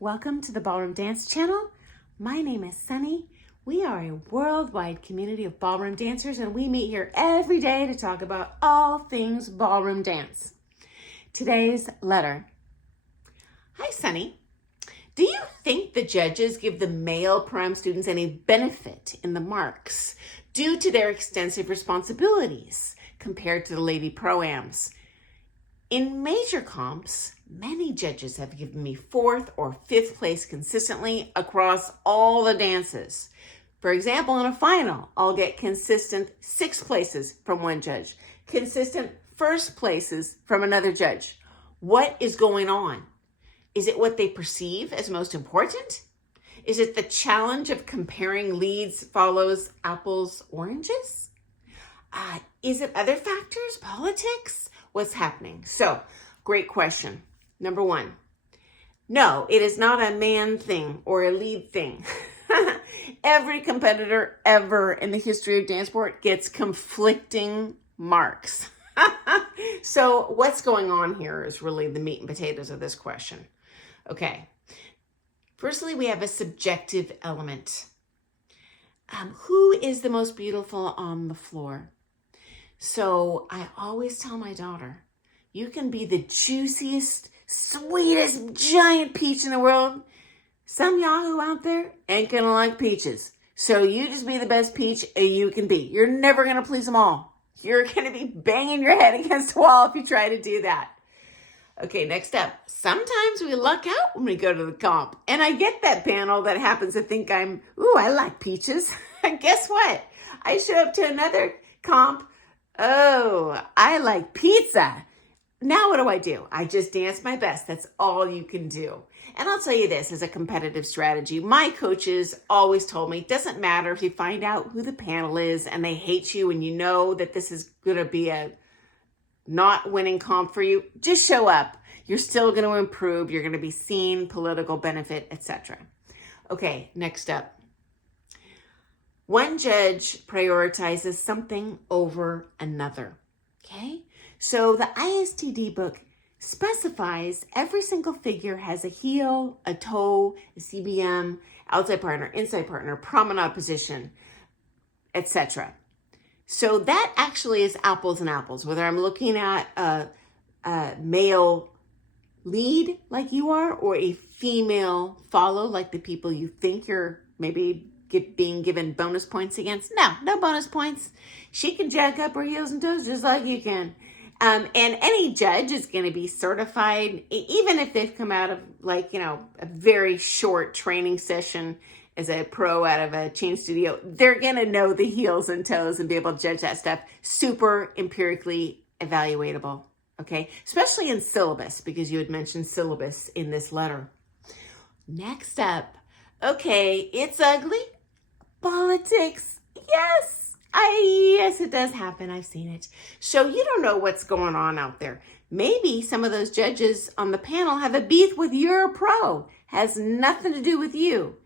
Welcome to the Ballroom Dance Channel. My name is Sunny. We are a worldwide community of ballroom dancers, and we meet here every day to talk about all things ballroom dance. Today's letter. Hi, Sunny. Do you think the judges give the male prom students any benefit in the marks due to their extensive responsibilities compared to the lady pro-ams? In major comps, many judges have given me 4th or 5th place consistently across all the dances. For example, in a final, I'll get consistent 6th places from one judge, consistent 1st places from another judge. What is going on? Is it what they perceive as most important? Is it the challenge of comparing leads, follows, apples, oranges? Is it other factors, politics? What's happening? So, great question. Number 1, no, it is not a man thing or a lead thing. Every competitor ever in the history of Dancesport gets conflicting marks. So what's going on here is really the meat and potatoes of this question. Okay, firstly, we have a subjective element. Who is the most beautiful on the floor? So I always tell my daughter, you can be the juiciest, sweetest, giant peach in the world. Some yahoo out there ain't gonna like peaches. So you just be the best peach you can be. You're never gonna please them all. You're gonna be banging your head against the wall if you try to do that. Okay, next up. Sometimes we luck out when we go to the comp. And I get that panel that happens to think I like peaches. And guess what? I show up to another comp. Oh, I like pizza. Now what do? I just dance my best. That's all you can do. And I'll tell you this, as a competitive strategy, my coaches always told me, it doesn't matter if you find out who the panel is and they hate you and you know that this is going to be a not winning comp for you, just show up. You're still going to improve. You're going to be seen, political benefit, etc. Okay, next up. One judge prioritizes something over another, okay? So the ISTD book specifies every single figure has a heel, a toe, a CBM, outside partner, inside partner, promenade position, etc. So that actually is apples and apples, whether I'm looking at a male lead like you are or a female follow like the people you think you're maybe being given bonus points against. No bonus points. She can jack up her heels and toes just like you can. And any judge is going to be certified, even if they've come out of a very short training session as a pro out of a chain studio. They're going to know the heels and toes and be able to judge that stuff. Super empirically evaluatable. Okay. Especially in syllabus, because you had mentioned syllabus in this letter. Next up. Okay. It's ugly. Politics. Yes, it does happen. I've seen it. So you don't know what's going on out there. Maybe some of those judges on the panel have a beef with your pro. Has nothing to do with you.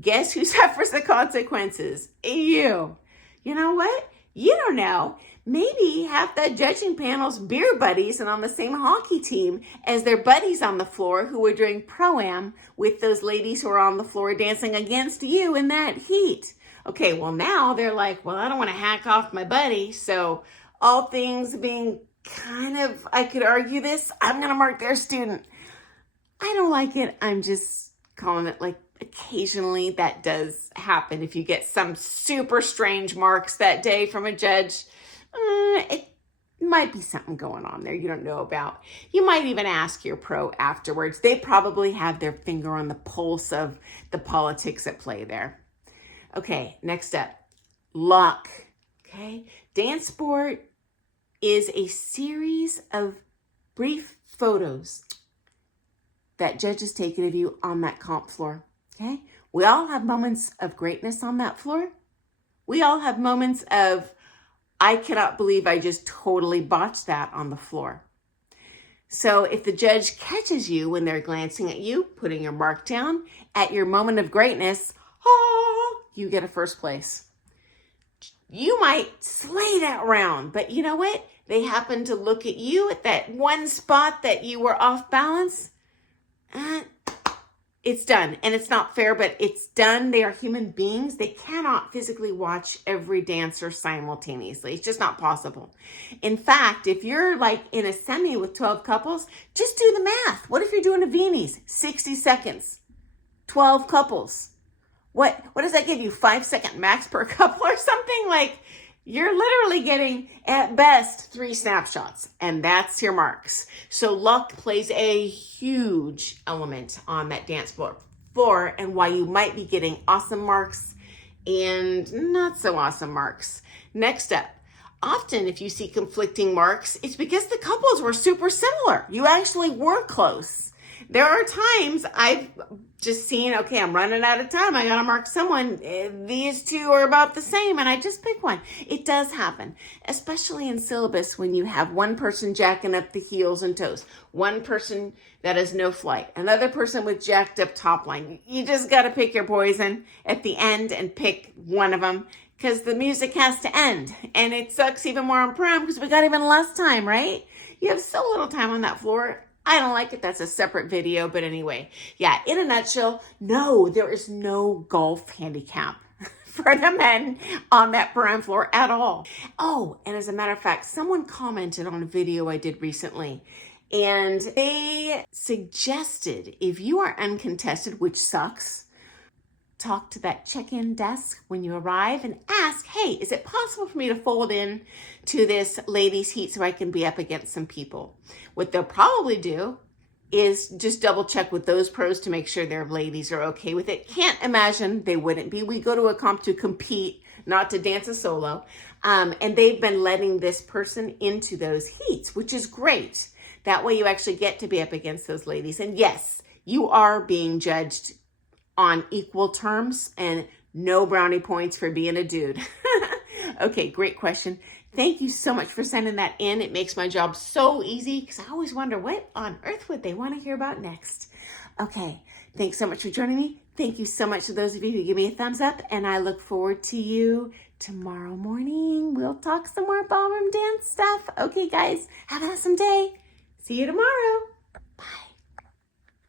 Guess who suffers the consequences? You. You know what? You don't know. Maybe half the judging panel's beer buddies and on the same hockey team as their buddies on the floor who were doing pro-am with those ladies who are on the floor dancing against you in that heat. Okay, well now they're like, well, I don't want to hack off my buddy. So all things being kind of, I could argue this, I'm going to mark their student. I don't like it. I'm just calling it like occasionally that does happen. If you get some super strange marks that day from a judge, it might be something going on there you don't know about. You might even ask your pro afterwards. They probably have their finger on the pulse of the politics at play there. Okay, next up, luck. Okay, Dancesport is a series of brief photos that judges taken of you on that comp floor. Okay, we all have moments of greatness on that floor. We all have moments of, I cannot believe I just totally botched that on the floor. So if the judge catches you when they're glancing at you, putting your mark down at your moment of greatness, you get a 1st place. You might slay that round, but you know what? They happen to look at you at that one spot that you were off balance. it's done. And it's not fair, but it's done. They are human beings. They cannot physically watch every dancer simultaneously. It's just not possible. In fact, if you're like in a semi with 12 couples, just do the math. What if you're doing a Viennese? 60 seconds, 12 couples. What does that give you? 5-second max per couple or something? Like, you're literally getting at best 3 snapshots, and that's your marks. So luck plays a huge element on that dance floor and why you might be getting awesome marks and not so awesome marks. Next up, often if you see conflicting marks, it's because the couples were super similar. You actually were close. There are times I've just seen, okay, I'm running out of time. I got to mark someone. These two are about the same, and I just pick one. It does happen, especially in syllabus when you have one person jacking up the heels and toes, one person that has no flight, another person with jacked up top line. You just got to pick your poison at the end and pick one of them because the music has to end. And it sucks even more on prom because we got even less time, right? You have so little time on that floor. I don't like it. That's a separate video. But anyway, yeah, in a nutshell, no, there is no golf handicap for the men on that prom floor at all. Oh, and as a matter of fact, someone commented on a video I did recently, and they suggested if you are uncontested, which sucks, talk to that check-in desk when you arrive and ask, hey, is it possible for me to fold in to this ladies' heat so I can be up against some people? What they'll probably do is just double check with those pros to make sure their ladies are okay with it. Can't imagine they wouldn't be. We go to a comp to compete, not to dance a solo. And they've been letting this person into those heats, which is great. That way you actually get to be up against those ladies. And yes, you are being judged on equal terms and no brownie points for being a dude. Okay, great question. Thank you so much for sending that in. It makes my job so easy because I always wonder what on earth would they want to hear about next. Okay, thanks so much for joining me. Thank you so much to those of you who give me a thumbs up, and I look forward to you tomorrow morning. We'll talk some more ballroom dance stuff. Okay, guys, have an awesome day. See you tomorrow.